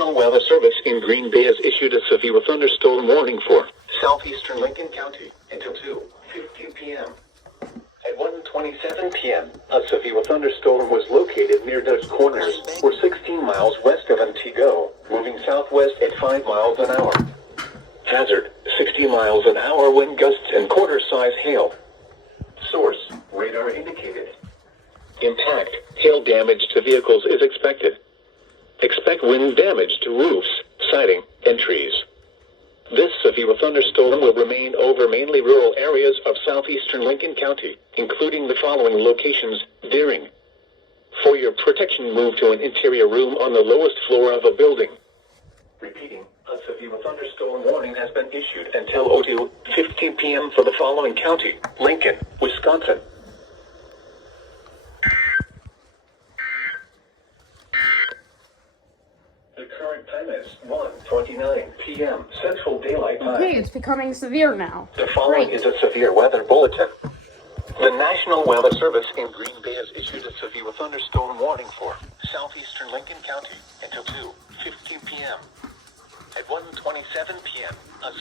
National Weather Service in Green Bay has issued a severe thunderstorm warning for southeastern Lincoln County until 2:15 p.m. At 1:27 p.m., a severe thunderstorm was located near Dutch Corners, or 16 miles west of Antigo, moving southwest at 5 miles an hour. Hazard, 60 miles an hour wind gusts and quarter-size hail. Source, radar indicated. Impact, hail damage to vehicles is expected. Expect wind damage to roofs, siding, and trees. This severe thunderstorm will remain over mainly rural areas of southeastern Lincoln County, including the following locations: Deering. For your protection, move to an interior room on the lowest floor of a building. Repeating, a severe thunderstorm warning has been issued until 2:15 p.m. for the following county: Lincoln, Wisconsin. The current time is 1:29 p.m. Central Daylight Time. Okay, it's becoming severe now. The following is a severe weather bulletin. The National Weather Service in Green Bay has issued a severe thunderstorm warning for southeastern Lincoln County until 2:15 p.m. At 1:27 p.m., a